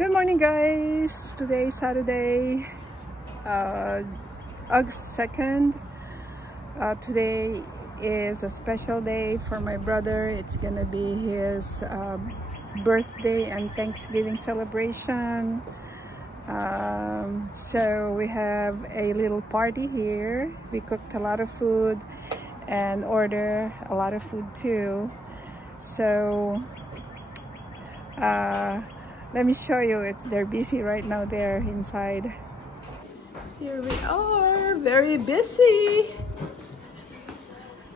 Good morning, guys. Today is Saturday, August 2nd. Today is a special day for my brother. It's gonna be his birthday and Thanksgiving celebration. So we have a little party here. We cooked a lot of food and order a lot of food too. So let me show you it. They're busy right now there inside. Here we are, very busy.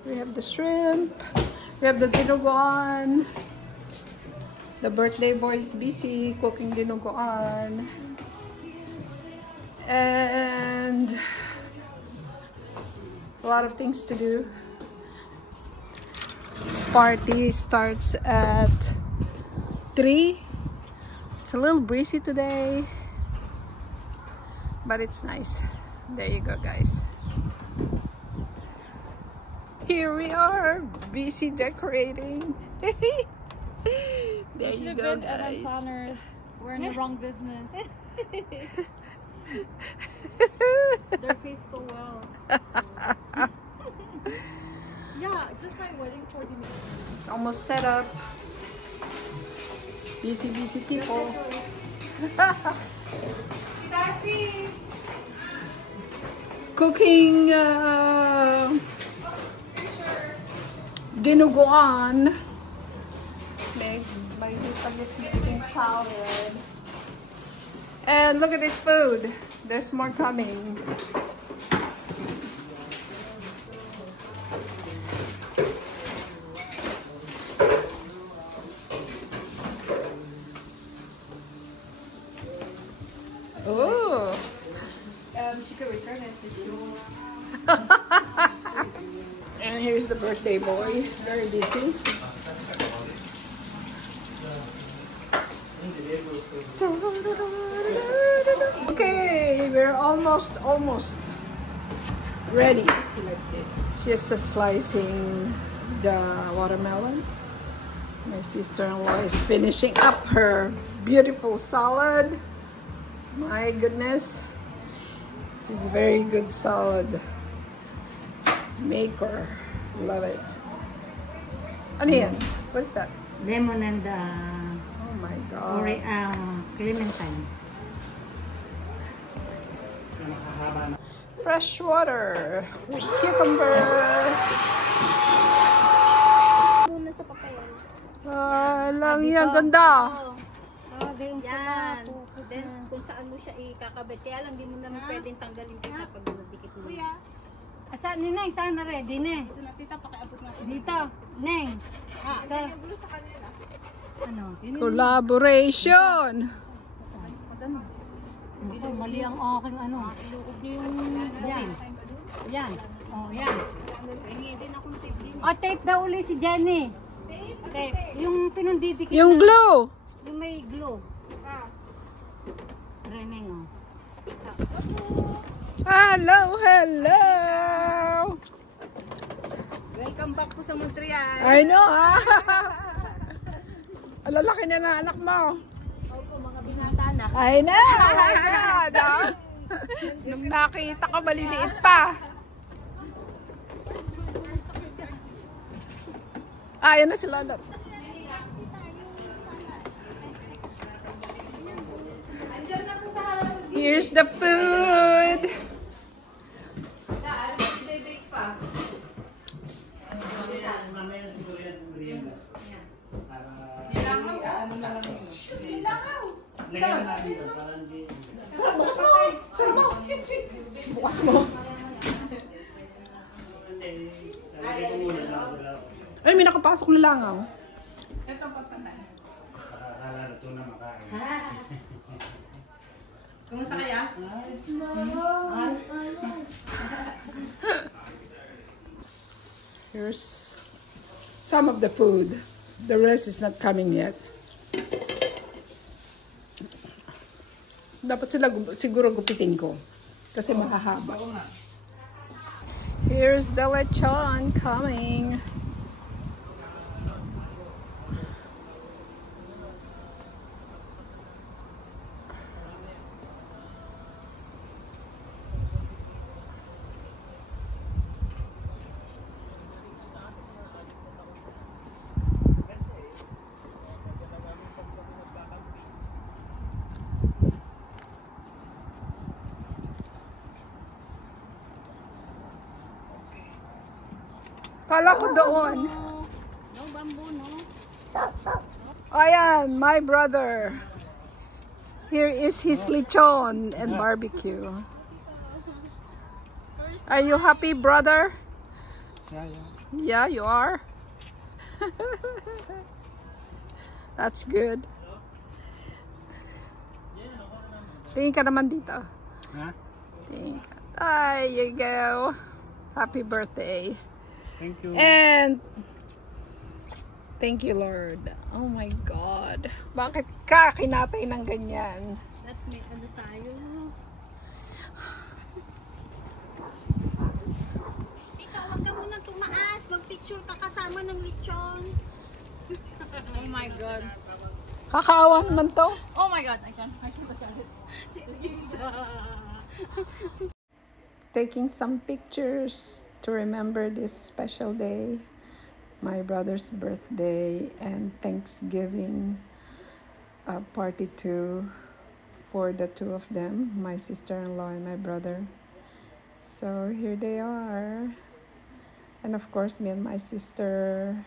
We have the shrimp, we have the dinuguan. The birthday boy is busy cooking dinuguan. And a lot of things to do. Party starts at 3. It's a little breezy today, but it's nice. There you go, guys. Here we are, busy decorating. There you go, guys. We're in the wrong business. Their face so well. Yeah, just my wedding coordinator. It's almost set up. Busy people. Cooking dinuguan. My husband is making salad. And look at this food. There's more coming. Oh. She could return it to you. And here's the birthday boy. Very busy. Okay, we're almost ready. She's just slicing the watermelon. My sister-in-law is finishing up her beautiful salad. My goodness, she's a very good salad maker. Love it. Ano yan? What's that? Lemon and Oh my god. clementine. Fresh water with cucumber. Muna sa papel. Lang yan, ganda. Yan. Then, kung saan mo siya ikakabit. Kaya lang, di mo naman pwedeng tanggalin kita pag nadikit mo. Kuya. Saan ni Neng? Saan na ready, Neng? Ito na, tita, pakiabot nga. Dito, Neng. Ito. Sa kanila. Ano? Collaboration. Hindi ko, mali ang aking ano. Iluog niyo yung... Yan. Yan. Oh, yan. Hindi din akong tape din. Oh, tape daw uli si Jenny. Tape? Yung pinandidikit. Yung glue. Yung may glue. Reneng, oh. Hello. Welcome back po sa Montreal. I know, ha? Alalaki na ng anak mo. Opo, mga binata na. I know. Nung nakita ko, maliliit pa. Ayan na sila. Here's the food. Bukas mo. Ay, may nakapasok na lang ako. Ito pagpantay. Kumusta kaya? Here's some of the food. The rest is not coming yet. Dapat sila siguro gupitin ko kasi mahahaba. Here's the lechon coming. Kala ko doon. No bamboo, no? Ayan, my brother. Here is his lechon and barbecue. Are you happy, brother? Yeah. Yeah, you are. That's good. Tingin ka naman dito. Huh? Tingin ka. There you go. Happy birthday. Thank you. And thank you, Lord. Oh my God. Bakit ka kinatay ng ganyan? That may ano tayo. Ikaw, wag ka munang tumaas. Mag-picture ka kasama ng lechon. Oh my God. Kakaawa naman to. Oh my God. I can't masalit. Taking some pictures to remember this special day, my brother's birthday and Thanksgiving party too for the two of them, my sister-in-law and my brother. So here they are, and of course me and my sister,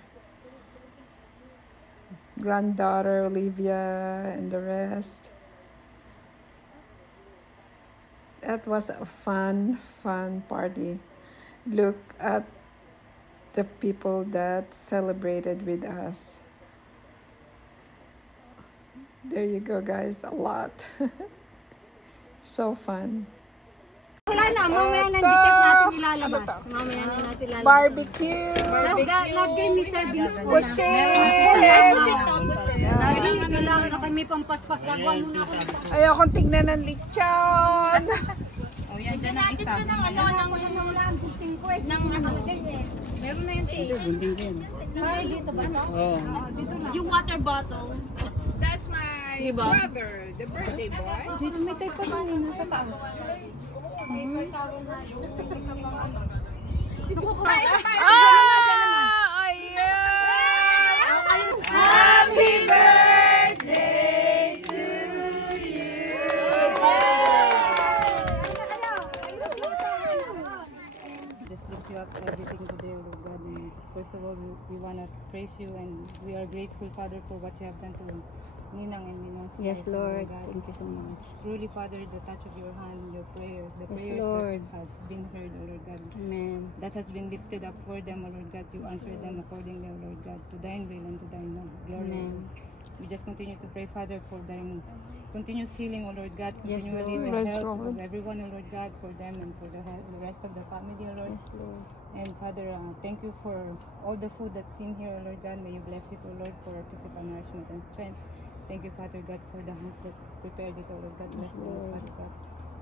granddaughter Olivia, and the rest. That was a fun party. Look at the people that celebrated with us. There you go, guys. A lot. So fun. Wala na, mamaya na dessert natin ilalabas. Mamaya na natin ilalabas. Barbecue. Nag-game ni service po. Pushing. Kailangan na kami pampaspas. Gagawin muna ako. Ayokong tignan ng lechon. Oh, yan dyan ang isa. Ng ano, ng ano. Meron na yung tea. Gunting din. Dito ba? Oh. Dito na. Yung water bottle. That's my brother, the birthday boy. Dito may tayo pa kanina sa taas. Happy birthday to you. Just lift you up everything today, Lord God. And first of all, we want to praise you, and we are grateful, Father, for what you have done to Ninang and Ninong's Yes, life, Lord. God. Thank you so much. Truly, Father, the touch of your hand, your prayers, the Yes, prayers Lord. that has been heard, O Lord God, Amen. that has been lifted up for them, O Lord God. You answer them accordingly, O Lord God, to thine will and to thine glory. Amen. We just continue to pray, Father, for thine continuous healing, O Lord God, Yes, continually Lord. the Yes, health Lord. of everyone, O Lord God, for them and for the rest of the family, O Lord. Yes, Lord. And Father, thank you for all the food that's in here, O Lord God. May you bless it, O Lord, for our physical nourishment and strength. Thank you, Father God, for the hands that prepared it, O Lord God. Bless them, O Father God.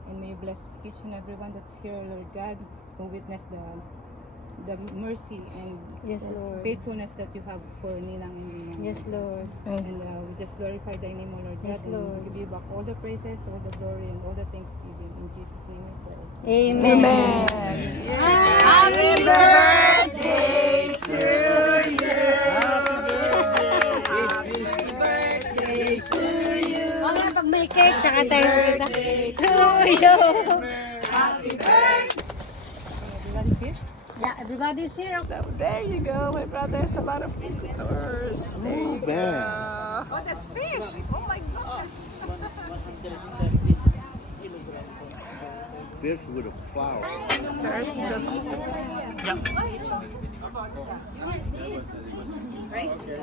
And may you bless each and everyone that's here, O Lord God, who witnessed the mercy and Yes, Lord. faithfulness that you have for Ninang and Ninang. Yes, Lord. And we just glorify thy name, O Lord Yes, God. And Lord. we give you back all the praises, all the glory, and all the thanksgiving. In Jesus' name we pray. Amen. Happy birthday to you. Mga pag may cake, saka tayo kita. Tuyo! Happy birthday. Everybody's here? Yeah, everybody's here. So there you go, my brother has a lot of visitors. There you go. Oh, that's fish. Oh my God. Fish with a flower. There's just a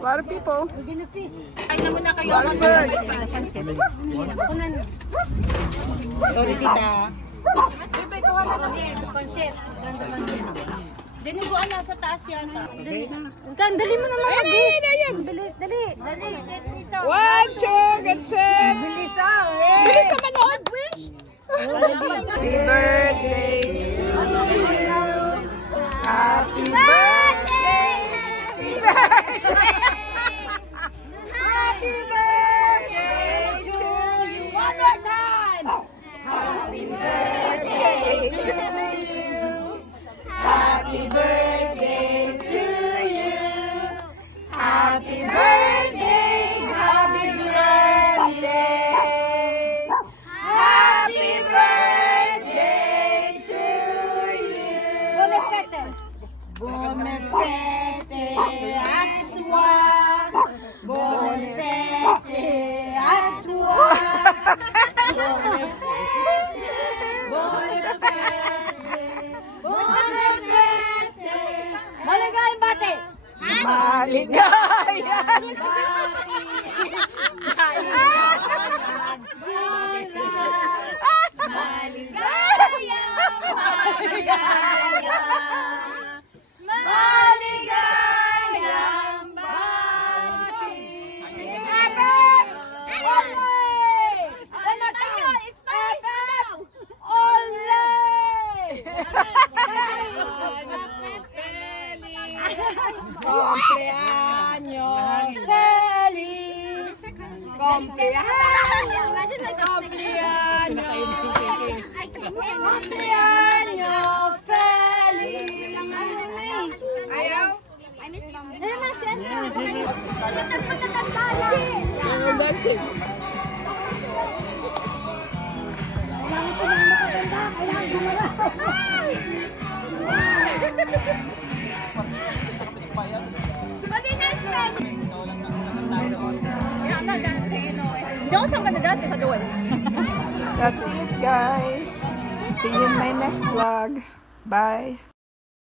lot of people. We're gonna fish. Ay na muna kayo. A lot of birds. Kunan. Sorry, tita. Bebe, kuha mo kami. Pansip. Ganda pansip. Dinuguan na sa taas yata. Kan, dali mo naman mag-wish. Dali, dali. Dali, dito. One, two, get set. Bilis ah. Bilis sa manood. Happy birthday to you. Happy birthday. Happy birthday. Happy birthday to you. One more time. Happy birthday to you. Happy birthday to you. Happy birthday. Happy birthday. Happy birthday to you. Bon appétit. Bon appétit. Maligayang That's it, guys. See you in my next vlog. Bye.